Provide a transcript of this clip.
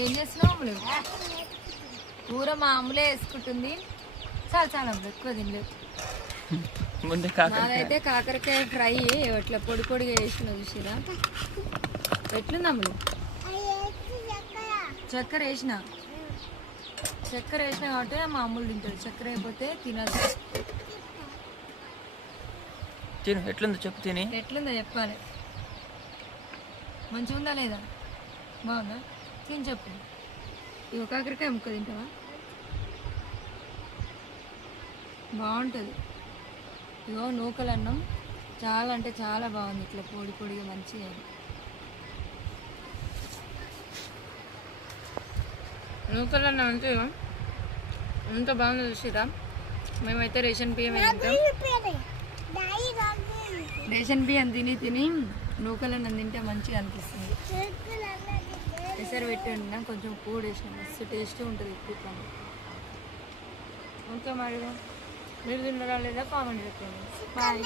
ఏం చేస్తున్నావు అమ్ములు? కూర మా అమ్ములే వేసుకుంటుంది. చాలా చాలా అమ్ములు ఎక్కువ తినలేదు. నాదైతే కాకరకాయ ఫ్రై ఇట్లా పొడి పొడిగా వేసిన చూసిరా. ఎట్లుంది అమ్ములు? చక్కెర వేసిన కాబట్టి మా అమ్ములు తింటాడు. చక్కెర అయిపోతే తినదు. తిను ఎట్లుందో చెప్పు. తిని ఎట్లుందో చెప్పాలి. మంచిగా ఉందా లేదా? బాగుందా? తిని చెప్పు. ఇవి కాకరకాయ ముక్క తింటావా? బాగుంటుంది. ఇగో నూకలు అన్నం చాలా అంటే చాలా బాగుంది. ఇట్లా పొడి పొడిగా మంచిగా నూకలు అన్నం అంటే ఎంత బాగుంది చూసిరా. మేమైతే రేషన్ బియ్యం తింటాం. రేషన్ బియ్యం తిని తిని నూకలు అన్నం తింటే మంచిగా అనిపిస్తుంది. పెసరు పెట్టి వండినా కొంచెం పూడి వేసిన మస్తు టేస్టీ ఉంటుంది. ఎక్కువ ఓకే మరి మీరు తిన్నారా లేదా కామెంట్ చెప్పండి. బాయ్.